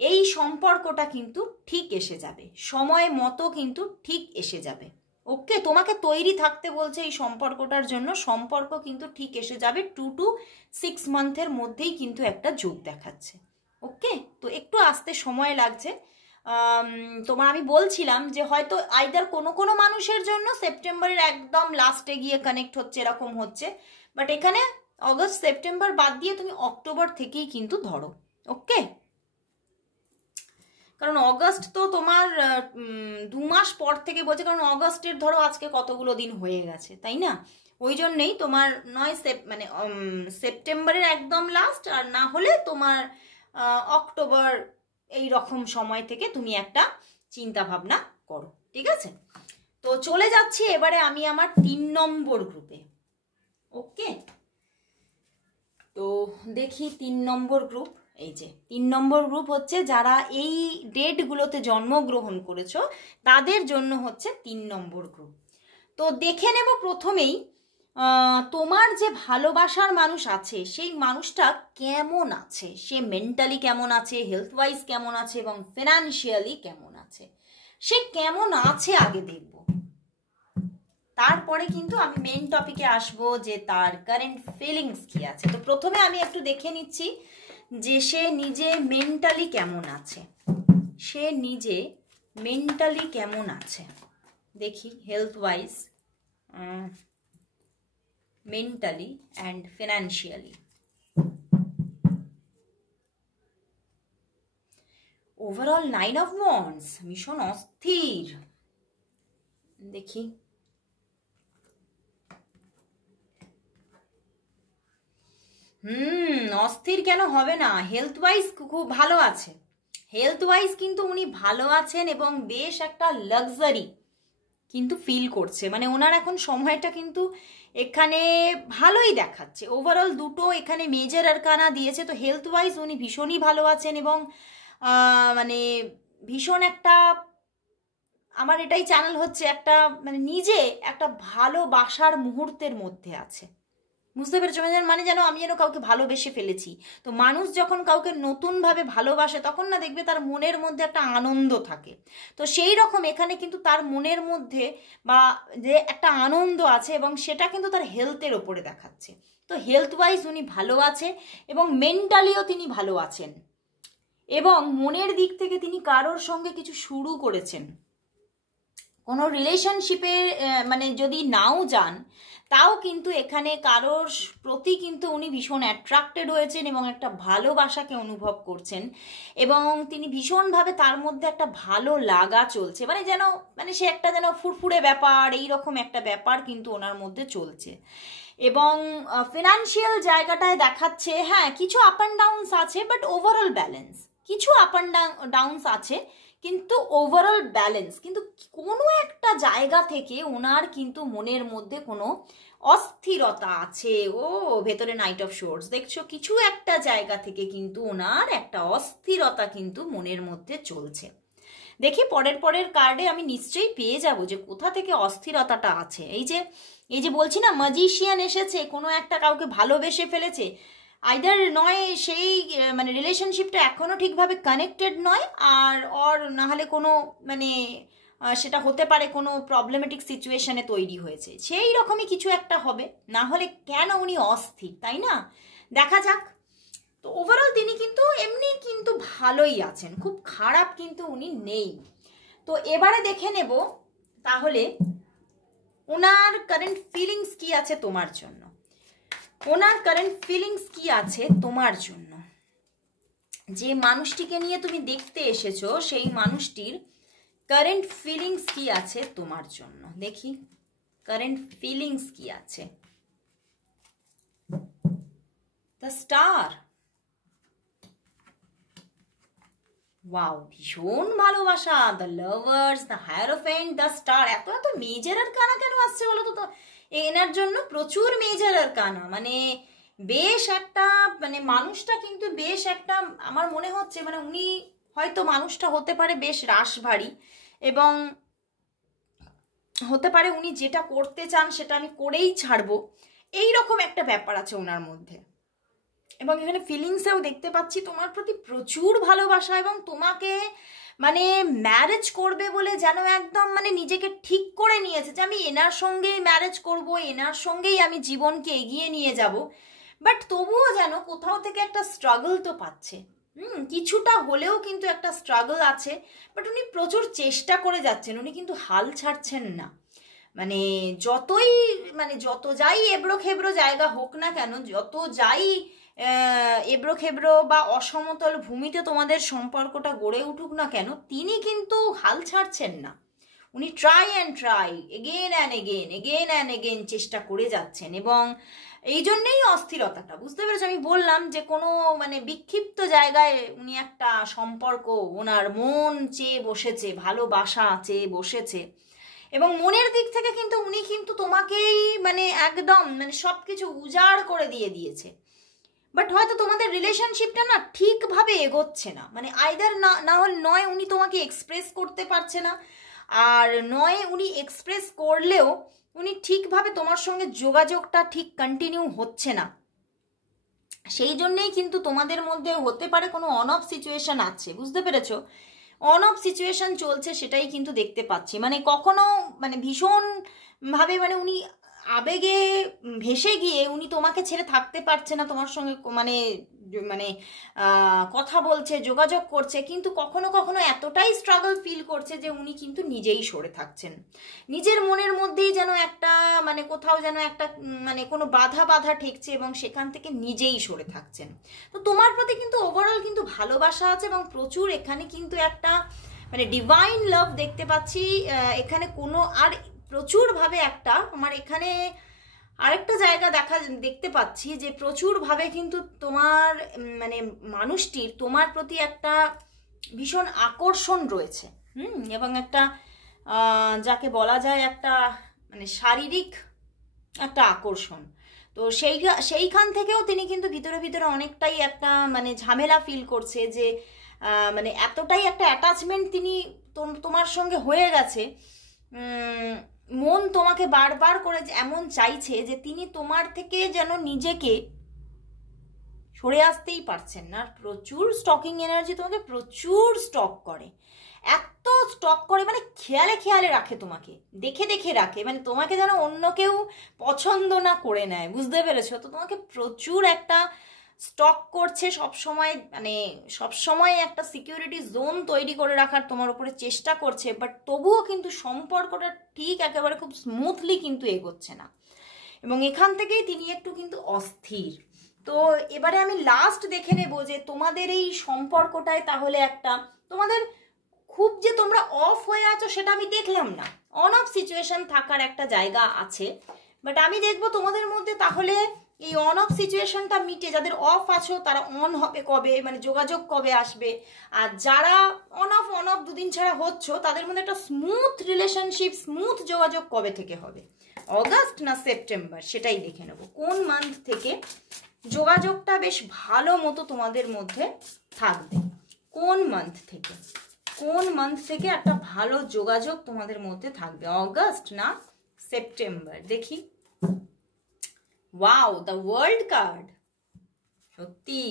এই সম্পর্কটা কিন্তু ঠিক এসে যাবে, সময় মতো কিন্তু ঠিক এসে যাবে। ওকে, তোমাকে তৈরি থাকতে বলছে এই সম্পর্কটার জন্য। সম্পর্ক কিন্তু ঠিক এসে যাবে, 2 to 6 মান্থের মধ্যেই কিন্তু একটা যোগ দেখাচ্ছে। ওকে, তো একটু আসতে সময় লাগছে। তোমার আমি বলছিলাম যে হয়তো আইদার কোনো কোনো মানুষের জন্য সেপ্টেম্বরের একদম লাস্টে গিয়ে কানেক্ট হচ্ছে, এরকম হচ্ছে, বাট এখানে অগস্ট সেপ্টেম্বর বাদ দিয়ে তুমি অক্টোবর থেকেই কিন্তু ধরো। ওকে, কারণ অগস্ট তো তোমার 2 মাস পর থেকে বলছে, কারণ অগস্টের ধরো আজকে কতগুলো দিন হয়ে গেছে, তাই না? ওই জন্যেই তোমার নয় মানে সেপ্টেম্বরের একদম লাস্ট, আর না হলে তোমার অক্টোবর এই রকম সময় থেকে তুমি একটা চিন্তা ভাবনা করো, ঠিক আছে? তো চলে যাচ্ছি এবারে আমি আমার 3 নম্বর গ্রুপে। ওকে, তো দেখি 3 নম্বর গ্রুপ। এই যে 3 নম্বর গ্রুপ হচ্ছে যারা এই ডেটগুলোতে জন্মগ্রহণ করেছো, তাদের জন্য হচ্ছে 3 নম্বর গ্রুপ। তো দেখে নেব প্রথমেই তোমার যে ভালোবাসার মানুষ আছে সেই মানুষটা কেমন আছে, সে মেন্টালি কেমন আছে, হেলথ ওয়াইজ কেমন আছে, এবং ফিনান্সিয়ালি কেমন আছে। সে কেমন আছে আগে দেখব, তারপরে কিন্তু আমি মেইন টপিকে আসবো যে তার কারেন্ট ফিলিংস কি আছে। তো প্রথমে আমি একটু দেখে নিচ্ছি যে সে নিজে মেন্টালি কেমন আছে, সে নিজে মেন্টালি কেমন আছে। দেখি health wise, mentally and financially. Overall 9 of wands, ভীষণ অস্থির। দেখি অস্থির কেন হবে না, হেলথ ওয়াইজ খুব ভালো আছে। হেলথ ওয়াইজ কিন্তু উনি ভালো আছেন এবং বেশ একটা লাক্সারি কিন্তু ফিল করছে, মানে ওনার এখন সময়টা কিন্তু এখানে ভালোই দেখাচ্ছে। ওভারঅল দুটো এখানে মেজর আরকানা দিয়েছে, তো হেলথ ওয়াইজ উনি ভীষণই ভালো আছেন, এবং মানে ভীষণ একটা, আমার এটাই চ্যানেল হচ্ছে একটা মানে নিজে একটা ভালোবাসার মুহূর্তের মধ্যে আছে। বুঝতে পেরেছো? মানে যেন আমি যেন কাউকে ভালোবেসে ফেলেছি। তো মানুষ যখন কাউকে নতুনভাবে ভালোবাসে তখন না দেখবে তার মনের মধ্যে একটা আনন্দ থাকে। তো সেই রকম এখানে কিন্তু তার মনের মধ্যে বা যে একটা আনন্দ আছে, এবং সেটা কিন্তু তার হেলথের ওপরে দেখাচ্ছে। তো হেলথ ওয়াইজ উনি ভালো আছে, এবং মেন্টালিও তিনি ভালো আছেন, এবং মনের দিক থেকে তিনি কারোর সঙ্গে কিছু শুরু করেছেন। কোনো রিলেশনশিপে মানে যদি নাও যান, তাও কিন্তু এখানে কারোর প্রতি কিন্তু উনি ভীষণ অ্যাট্রাক্টেড হয়েছেন এবং একটা ভালোবাসাকে অনুভব করছেন, এবং তিনি ভীষণভাবে তার মধ্যে একটা ভালো লাগা চলছে, মানে যেন মানে সে একটা যেন ফুরফুরে ব্যাপার, এই রকম একটা ব্যাপার কিন্তু ওনার মধ্যে চলছে। এবং ফিনান্সিয়াল জায়গাটায় দেখাচ্ছে হ্যাঁ কিছু আপ অ্যান্ড ডাউনস আছে, বাট ওভারঅল ব্যালেন্স। কিছু আপ অ্যান্ড ডাউনস আছে কিন্তু ওভারঅল ব্যালেন্স। কিন্তু কোনো একটা জায়গা থেকে ওনার কিন্তু মনের মধ্যে কোনো অস্থিরতা আছে। ও ভেতরে নাইট অফ শোর্টস দেখছো, কিছু একটা জায়গা থেকে কিন্তু ওনার একটা অস্থিরতা কিন্তু মনের মধ্যে চলছে। দেখি পরের কার্ডে আমি নিশ্চয়ই পেয়ে যাব যে কোথা থেকে অস্থিরতাটা আছে। এই যে বলছি না ম্যাজিশিয়ান এসেছে, কোনো একটা কাউকে ভালোবেসে ফেলেছে, আইদার নয় সেই মানে রিলেশনশিপটা এখনো ঠিকভাবে কানেক্টেড নয়, আর না হলে কোনো মানে সেটা হতে পারে কোনো প্রবলেমেটিক সিচুয়েশনে তৈরি হয়েছে, সেই রকমই কিছু একটা হবে। না হলে কেন উনি অস্থির, তাই না? দেখা যাক। তো ওভারঅল তিনি কিন্তু এমনি কিন্তু ভালোই আছেন, খুব খারাপ কিন্তু উনি নেই। তো এবারে দেখে নেব তাহলে ওনার কারেন্ট ফিলিংস কি আছে তোমার জন্য। ওনার কারেন্ট ফিলিংস কি আছে তোমার জন্য, যে মানুষটিকে নিয়ে তুমি দেখতে এসেছো সেই মানুষটির কারেন্ট ফিলিংস কি আছে তোমার জন্য। দেখি কারেন্ট ফিলিংস কি আছে। দ্য স্টার, ওয়াও, ভীষণ ভালোবাসা, the lovers, the hierophant, the star. এত এত মেজর আরকানা কেন আসছে বলো তো? এনার জন্য প্রচুর মেজর আরকানা, মানে বেশ একটা, মানে মানুষটা কিন্তু বেশ একটা, আমার মনে হচ্ছে মানে উনি হয়তো মানুষটা হতে পারে বেশ রাশভারী, এবং হতে পারে উনি যেটা করতে চান সেটা আমি করেই ছাড়বো, এই রকম একটা ব্যাপার আছে ওনার মধ্যে। এবং এখানে ফিলিংসেও দেখতে পাচ্ছি তোমার প্রতি প্রচুর ভালোবাসা, এবং তোমাকে মানে ম্যারেজ করবে বলে যেন একদম মানে নিজেকে ঠিক করে নিয়েছে যে আমি এনার সঙ্গেই ম্যারেজ করব, এনার সঙ্গেই আমি জীবনকে এগিয়ে নিয়ে যাব। বাট তবুও যেন কোথাও থেকে একটা স্ট্রাগল তো পাচ্ছে, কিছুটা হলেও কিন্তু একটা স্ট্রাগল আছে। বাট উনি প্রচুর চেষ্টা করে যাচ্ছেন, উনি কিন্তু হাল ছাড়ছেন না। মানে যতই, মানে যত যাই এবড়ো খেবড়ো জায়গা হোক না কেন, যত যাই এবড়ো খেবড়ো বা অসমতল ভূমিতে তোমাদের সম্পর্কটা গড়ে উঠুক না কেন, তিনি কিন্তু হাল ছাড়ছেন না। উনি try and try, again and again, again and again চেষ্টা করে যাচ্ছেন। এবং এই জন্যেই অস্থিরতাটা, বুঝতে পেরেছো? আমি বললাম যে কোনো মানে বিক্ষিপ্ত জায়গায় উনি একটা সম্পর্ক, ওনার মন চেয়ে বসেছে, ভালোবাসা চেয়ে বসেছে, এবং মনের দিক থেকে কিন্তু উনি কিন্তু তোমাকেই মানে একদম মানে সব কিছু উজাড় করে দিয়েছে। বাট হয়তো তোমাদের রিলেশনশিপটা না ঠিকভাবে এগোচ্ছে না, মানে আইদার না হলে নয় উনি তোমাকে এক্সপ্রেস করতে পারছে না, আর নয় উনি এক্সপ্রেস করলেও উনি ঠিকভাবে তোমার সঙ্গে যোগাযোগটা ঠিক কন্টিনিউ হচ্ছে না। সেই জন্যেই কিন্তু তোমাদের মধ্যে হতে পারে কোনো অন অফ সিচুয়েশন আছে, বুঝতে পেরেছো? অন অফ সিচুয়েশন চলছে, সেটাই কিন্তু দেখতে পাচ্ছি। মানে কখনো মানে ভীষণভাবে মানে উনি আবেগে ভেসে গিয়ে উনি তোমাকে ছেড়ে থাকতে পারছে না, তোমার সঙ্গে মানে মানে কথা বলছে, যোগাযোগ করছে, কিন্তু কখনো কখনো এতটাই স্ট্রাগল ফিল করছে যে উনি কিন্তু নিজেই সরে থাকছেন। নিজের মনের মধ্যেই যেন একটা মানে কোথাও যেন একটা মানে কোনো বাধা ঠেকছে, এবং সেখান থেকে নিজেই সরে থাকছেন। তো তোমার প্রতি কিন্তু ওভারঅল কিন্তু ভালোবাসা আছে, এবং প্রচুর এখানে কিন্তু একটা মানে ডিভাইন লাভ দেখতে পাচ্ছি এখানে কোনো, আর প্রচুরভাবে একটা আমার এখানে আরেকটা জায়গা দেখতে পাচ্ছি যে প্রচুরভাবে কিন্তু তোমার মানে মানুষটির তোমার প্রতি একটা ভীষণ আকর্ষণ রয়েছে, এবং একটা যাকে বলা যায় একটা মানে শারীরিক একটা আকর্ষণ। তো সেইখান থেকেও তিনি কিন্তু ভিতরে ভিতরে অনেকটাই একটা মানে ঝামেলা ফিল করছে, যে মানে এতটাই একটা অ্যাটাচমেন্ট তিনি তোমার সঙ্গে হয়ে গেছে, মন তোমাকে বারবার করে এমন চাইছে যে তিনি তোমার থেকে যেন নিজেকে সরে আসতেই পারছেন না। প্রচুর স্টকিং এনার্জি তোমাকে প্রচুর স্টক করে, এত স্টক করে মানে খেয়ালে খেয়ালে রাখে, তোমাকে দেখে দেখে রাখে, মানে তোমাকে যেন অন্য কেউ পছন্দ না করে নেয়, বুঝতে পেরেছো? তো তোমাকে প্রচুর একটা স্টক করছে সব সময়, মানে সব সময় একটা সিকিউরিটি জোন তৈরি করে রাখার তোমার উপরে চেষ্টা করছে। বাট তবুও কিন্তু সম্পর্কটা ঠিক একেবারে খুব স্মুথলি কিন্তু এগোচ্ছে না, এবং এখান থেকেই তিনি একটু কিন্তু অস্থির। তো এবারে আমি লাস্ট দেখে নেব যে তোমাদের এই সম্পর্কটায় তাহলে একটা তোমাদের খুব যে তোমরা অফ হয়ে আছো সেটা আমি দেখলাম না, অন অফ সিচুয়েশন থাকার একটা জায়গা আছে। বাট আমি দেখবো তোমাদের মধ্যে তাহলে এই অন অফ সিচুয়েশনটা মিটে, যাদের অফ আছো তারা অন হবে কবে, মানে যোগাযোগ কবে আসবে, আর যারা অন অফ দুদিন ছাড়া হচ্ছ তাদের মধ্যে একটা স্মুথ রিলেশনশিপ, স্মুথ যোগাযোগ কবে থেকে হবে, অগাস্ট না সেপ্টেম্বর, সেটাই দেখে নেব কোন মান্থ থেকে যোগাযোগটা বেশ ভালো মতো তোমাদের মধ্যে থাকবে, কোন মান্থ থেকে একটা ভালো যোগাযোগ তোমাদের মধ্যে থাকবে, অগাস্ট না সেপ্টেম্বর। দেখি, ওয়াও, দ্য ওয়ার্ল্ড কার্ড। সত্যি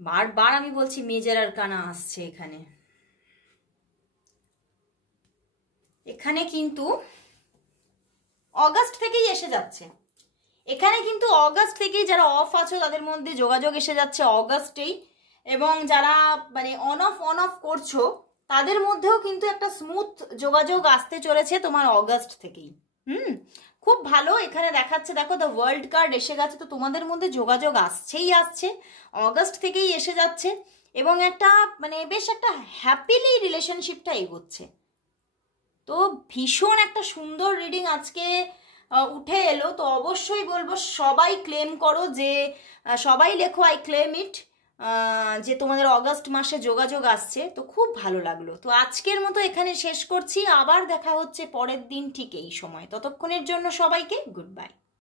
বারবার আমি বলছি মেজর আরকানা আসছে এখানে। এখানে কিন্তু অগাস্ট থেকেই এসে যাচ্ছে, এখানে কিন্তু অগাস্ট থেকেই যারা অফ আছো তাদের মধ্যে যোগাযোগ এসে যাচ্ছে অগাস্টেই, এবং যারা মানে অন অফ করছো তাদের মধ্যেও কিন্তু একটা স্মুথ যোগাযোগ আসতে চলেছে তোমার অগাস্ট থেকেই। খুব ভালো এখানে দেখাচ্ছে, দেখো দ্য ওয়ার্ল্ড কার্ড এসে গেছে, তো তোমাদের মধ্যে যোগাযোগ আসছে অগাস্ট থেকেই এসে যাচ্ছে, এবং একটা মানে বেশ একটা হ্যাপিলি রিলেশনশিপটা এগোচ্ছে। তো ভীষণ একটা সুন্দর রিডিং আজকে উঠে এলো। তো অবশ্যই বলবো সবাই ক্লেম করো, যে সবাই লেখো আই ক্লেম ইট, যে তোমাদের অগাস্ট মাসে যোগাযোগ আসছে, তো খুব ভালো লাগলো। তো আজকের মতো এখানে শেষ করছি, আবার দেখা হচ্ছে পরের দিন ঠিক এই সময়। ততক্ষণের জন্য সবাইকে গুড বাই।